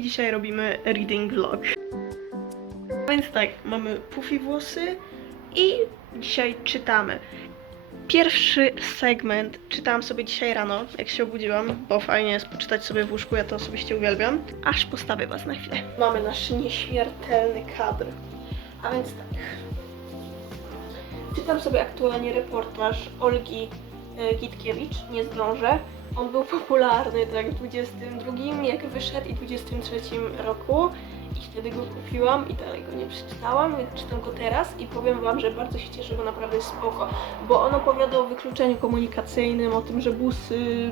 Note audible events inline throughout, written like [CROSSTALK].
Dzisiaj robimy reading vlog. Więc tak, mamy puffy włosy i dzisiaj czytamy. Pierwszy segment czytałam sobie dzisiaj rano, jak się obudziłam, bo fajnie jest poczytać sobie w łóżku, ja to osobiście uwielbiam. Aż postawię was na chwilę. Mamy nasz nieśmiertelny kadr. A więc tak. Czytam sobie aktualnie reportaż Olgi e, Gitkiewicz, nie zdążę. On był popularny tak w 22, jak wyszedł i 23 roku. I wtedy go kupiłam i dalej go nie przeczytałam, więc czytam go teraz i powiem wam, że bardzo się cieszę, bo naprawdę jest spoko, bo on opowiada o wykluczeniu komunikacyjnym, o tym, że busy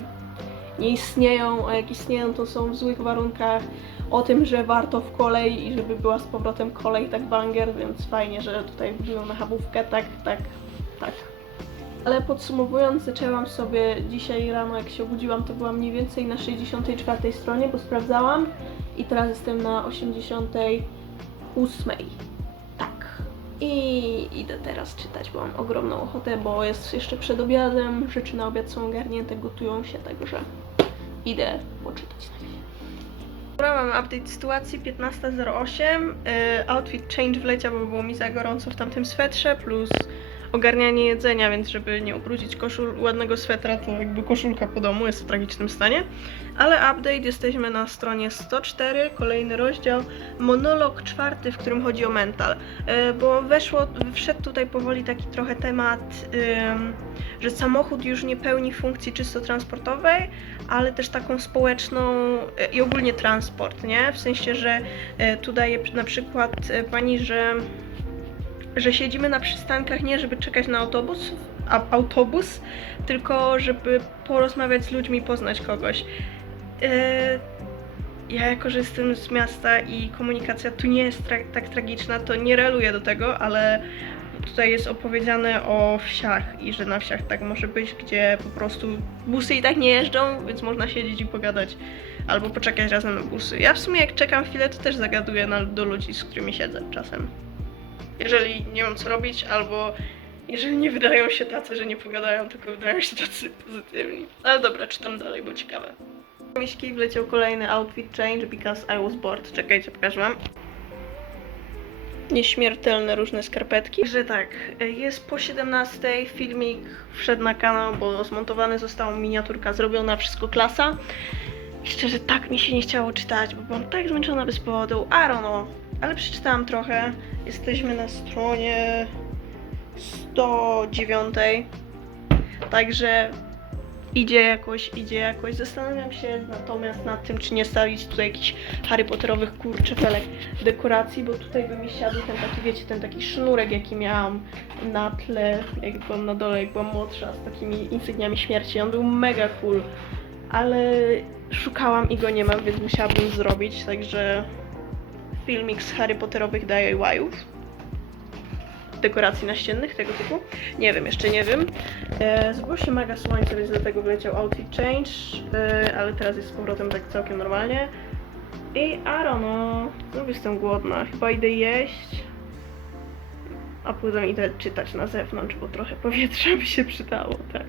nie istnieją, a jak istnieją, to są w złych warunkach, o tym, że warto w kolej i żeby była z powrotem kolej, tak banger, więc fajnie, że tutaj wbiłem na chabówkę, tak, tak, tak. Ale podsumowując, zaczęłam sobie dzisiaj rano, jak się obudziłam, to byłam mniej więcej na 64 stronie, bo sprawdzałam i teraz jestem na 88. Tak. I idę teraz czytać, bo mam ogromną ochotę, bo jest jeszcze przed obiadem, rzeczy na obiad są ogarnięte, gotują się, także idę poczytać na chwilę. Dobra, mamy update sytuacji 15.08. Yy, outfit change wleciał, bo było mi za gorąco w tamtym swetrze, plus ogarnianie jedzenia, więc żeby nie ubrudzić koszul ładnego swetra, to jakby koszulka po domu jest w tragicznym stanie. Ale update, jesteśmy na stronie 104, kolejny rozdział, monolog czwarty, w którym chodzi o mental. Yy, bo weszło, wszedł tutaj powoli taki trochę temat, że samochód już nie pełni funkcji czysto transportowej, ale też taką społeczną yy, i ogólnie transport, nie? W sensie, że yy, tu daje na przykład pani, że że siedzimy na przystankach nie żeby czekać na autobus, a, autobus, tylko żeby porozmawiać z ludźmi, poznać kogoś. Yy, ja jako, że jestem z miasta i komunikacja tu nie jest tra- tak tragiczna, to nie reluję do tego, ale tutaj jest opowiedziane o wsiach i że na wsiach tak może być, gdzie po prostu busy i tak nie jeżdżą, więc można siedzieć i pogadać albo poczekać razem na busy. Ja w sumie jak czekam chwilę, to też zagaduję na, do ludzi, z którymi siedzę czasem jeżeli nie mam co robić, albo jeżeli nie wydają się tacy, że nie pogadają, tylko wydają się tacy pozytywni. Ale dobra, czytam dalej, bo ciekawe. Miśki wleciał kolejny outfit change because I was bored. Czekajcie, pokażę wam. Nieśmiertelne różne skarpetki. Że tak, jest po 17, filmik wszedł na kanał, bo zmontowany została miniaturka zrobiona, wszystko klasa. I szczerze, tak mi się nie chciało czytać, bo byłam tak zmęczona bez powodu. I don't know. Ale przeczytałam trochę. Jesteśmy na stronie 109. Także idzie jakoś, idzie jakoś. Zastanawiam się natomiast nad tym, czy nie stawić tutaj jakichś Harry Potterowych kurczefelek dekoracji, bo tutaj by mi siadł ten taki, wiecie, ten taki sznurek, jaki miałam na tle, jak byłam na dole, jak byłam młodsza, z takimi insygniami śmierci. On był mega cool, ale szukałam i go nie mam, więc musiałabym zrobić, także filmik z Harry Potterowych DIY-ów. Dekoracji naściennych, tego typu. Nie wiem, jeszcze nie wiem. E, zbyło się mega słońce, więc dlatego wleciał outfit change, e, ale teraz jest z powrotem tak całkiem normalnie. I know, znów jestem głodna, chyba idę jeść. A potem idę czytać na zewnątrz, bo trochę powietrza [LAUGHS] by się przydało, tak.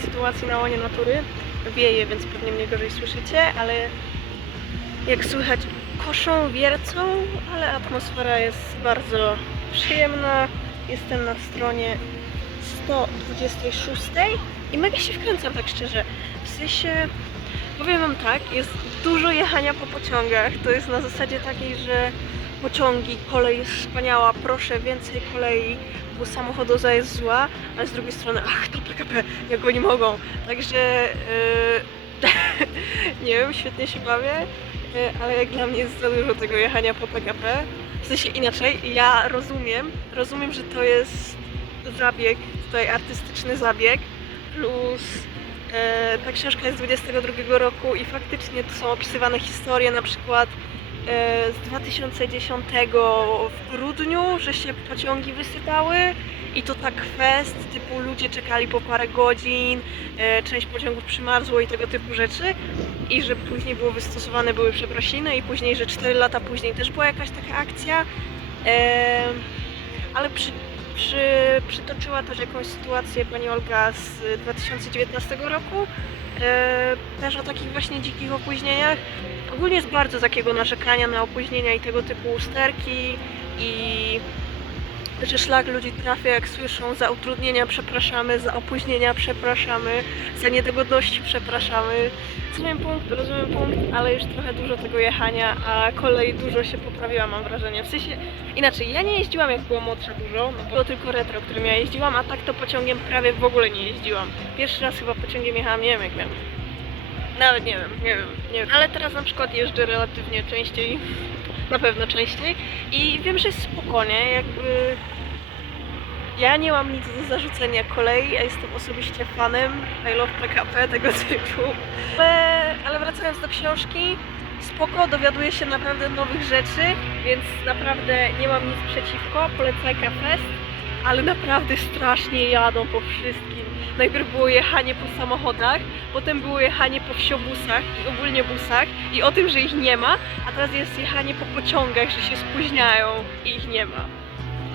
Sytuacji na łonie natury. Wieje, więc pewnie mnie gorzej słyszycie, ale jak słychać koszą, wiercą, ale atmosfera jest bardzo przyjemna. Jestem na stronie 126 i mega się wkręcam, tak szczerze. W sensie, powiem wam tak, jest dużo jechania po pociągach. To jest na zasadzie takiej, że pociągi, kolej jest wspaniała, proszę więcej kolei, bo samochodoza jest zła, ale z drugiej strony, ach, to PKP, jak oni mogą. Także yy, [LAUGHS] nie wiem, świetnie się bawię, yy, ale jak dla mnie jest za dużo tego jechania po PKP. W sensie inaczej, ja rozumiem, rozumiem, że to jest zabieg, tutaj artystyczny zabieg, plus e, ta książka jest z 22 roku i faktycznie tu są opisywane historie, na przykład z 2010 w grudniu, że się pociągi wysypały i to tak fest, typu ludzie czekali po parę godzin, e, część pociągów przymarzło i tego typu rzeczy i że później było wystosowane były przeprosiny i później, że 4 lata później też była jakaś taka akcja, e, ale przy, przy, przytoczyła też jakąś sytuację pani Olga z 2019 roku, e, też o takich właśnie dzikich opóźnieniach. Ogólnie jest bardzo takiego narzekania na opóźnienia i tego typu usterki i że szlak ludzi trafia jak słyszą za utrudnienia przepraszamy, za opóźnienia przepraszamy, za niedogodności przepraszamy. Rozumiem punkt, rozumiem punkt, ale już trochę dużo tego jechania, a kolej dużo się poprawiła mam wrażenie. W sensie inaczej, ja nie jeździłam jak byłam młodsza dużo, no było tylko retro, którym ja jeździłam, a tak to pociągiem prawie w ogóle nie jeździłam. Pierwszy raz chyba pociągiem jechałam, nie wiem jak miałam nawet nie wiem, nie wiem, nie wiem. Ale teraz na przykład jeżdżę relatywnie częściej, na pewno częściej i wiem, że jest spokojnie, jakby... Ja nie mam nic do zarzucenia kolei, ja jestem osobiście fanem I love PKP, tego [LAUGHS] typu. Ale, ale wracając do książki, spoko, dowiaduję się naprawdę nowych rzeczy, więc naprawdę nie mam nic przeciwko, polecajka fest, ale naprawdę strasznie jadą po wszystkim. Najpierw było jechanie po samochodach, potem było jechanie po wsiobusach i ogólnie busach i o tym, że ich nie ma, a teraz jest jechanie po pociągach, że się spóźniają i ich nie ma.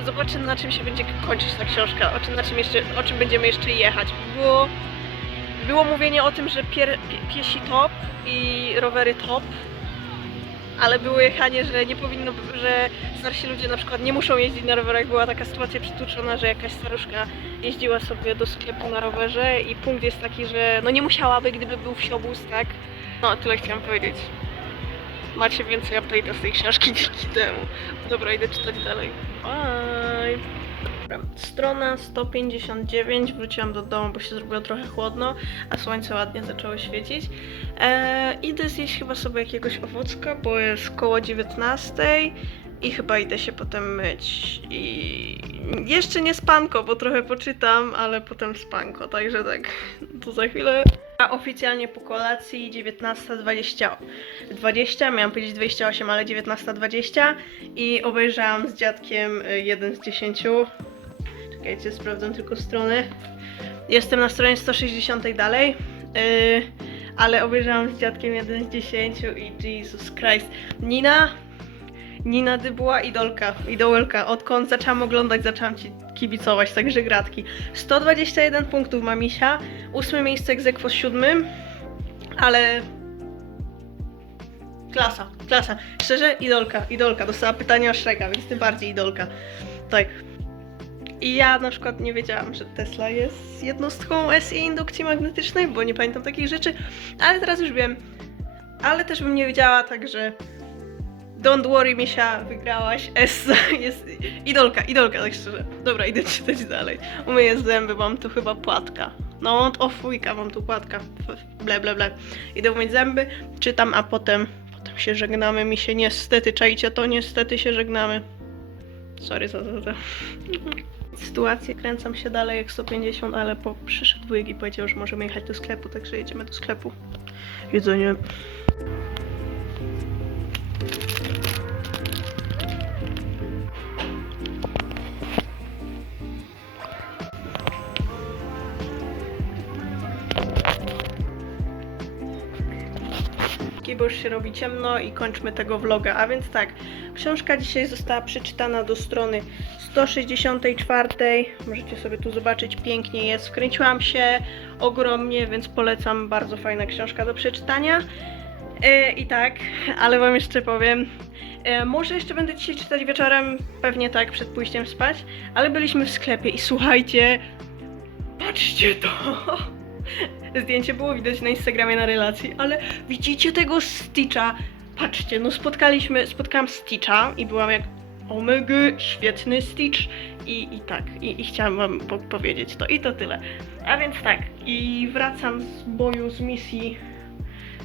Zobaczymy na czym się będzie kończyć ta książka, o czym, na czym, jeszcze, o czym będziemy jeszcze jechać. Było, było mówienie o tym, że pier, pie, piesi top i rowery top, ale było jechanie, że nie powinno, że starsi ludzie na przykład nie muszą jeździć na rowerach. Była taka sytuacja przytuczona, że jakaś staruszka jeździła sobie do sklepu na rowerze i punkt jest taki, że no nie musiałaby, gdyby był wsiobus, tak? No, tyle chciałam powiedzieć. Macie więcej update'a z tej książki dzięki temu. Dobra, idę czytać dalej. Bye! Strona 159, wróciłam do domu, bo się zrobiło trochę chłodno, a słońce ładnie zaczęło świecić. Eee, idę zjeść chyba sobie jakiegoś owocka, bo jest koło 19 i chyba idę się potem myć. I jeszcze nie spanko, bo trochę poczytam, ale potem spanko, także tak, to za chwilę. A oficjalnie po kolacji 19.20, 20, miałam powiedzieć 28, ale 19.20 i obejrzałam z dziadkiem y, jeden z 10. Czekajcie, sprawdzam tylko stronę. Jestem na stronie 160 dalej, yy, ale obejrzałam z dziadkiem jeden z 10 i Jesus Christ. Nina, Nina Dy była idolka, idolka. Odkąd zaczęłam oglądać, zaczęłam ci kibicować, także gratki. 121 punktów ma Misia, ósme miejsce egzekwo z siódmym, ale klasa, klasa. Szczerze, idolka, idolka. Dostała pytanie o Shreka, więc tym bardziej idolka. Tak. I ja na przykład nie wiedziałam, że Tesla jest jednostką SI indukcji magnetycznej, bo nie pamiętam takich rzeczy, ale teraz już wiem. Ale też bym nie wiedziała, także Don't worry, Misia, wygrałaś. S jest idolka, idolka, tak szczerze. Dobra, idę czytać dalej. Umyję zęby, mam tu chyba płatka. No, o fujka, mam tu płatka. Ble, ble, ble. Idę umyć zęby, czytam, a potem, potem się żegnamy. Mi się niestety, czajcie to, niestety się żegnamy. Sorry za to. Sytuację, kręcam się dalej jak 150, ale po, przyszedł wujek i powiedział, że możemy jechać do sklepu, także jedziemy do sklepu. Jedzenie. bo już się robi ciemno i kończmy tego vloga. A więc tak, książka dzisiaj została przeczytana do strony 164. Możecie sobie tu zobaczyć, pięknie jest. Wkręciłam się ogromnie, więc polecam. Bardzo fajna książka do przeczytania. E, I tak, ale wam jeszcze powiem. E, może jeszcze będę dzisiaj czytać wieczorem, pewnie tak, przed pójściem spać, ale byliśmy w sklepie i słuchajcie, patrzcie to! [LAUGHS] Zdjęcie było widać na Instagramie na relacji, ale widzicie tego Stitcha? Patrzcie, no spotkaliśmy, spotkałam Stitcha i byłam jak omega, świetny Stitch i, i tak, i, i chciałam wam po powiedzieć to i to tyle. A więc tak, i wracam z boju, z misji,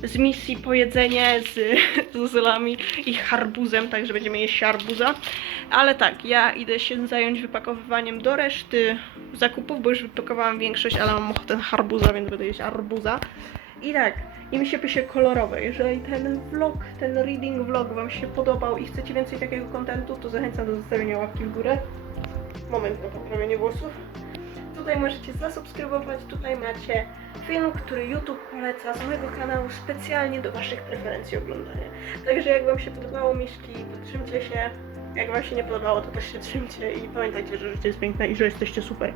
z misji pojedzenie z [LAUGHS] zuzelami i harbuzem, także będziemy jeść arbuza. Ale tak, ja idę się zająć wypakowywaniem do reszty zakupów, bo już wypakowałam większość, ale mam ochotę harbuza, więc będę jeść arbuza. I tak, i mi się pisze kolorowe. Jeżeli ten vlog, ten reading vlog Wam się podobał i chcecie więcej takiego kontentu, to zachęcam do zostawienia łapki w górę. Moment na poprawienie włosów. Tutaj możecie zasubskrybować, tutaj macie film, który YouTube poleca z mojego kanału specjalnie do Waszych preferencji oglądania. Także jak Wam się podobało, miszki, trzymcie się. Jak Wam się nie podobało, to też się trzymcie i pamiętajcie, że życie jest piękne i że jesteście super.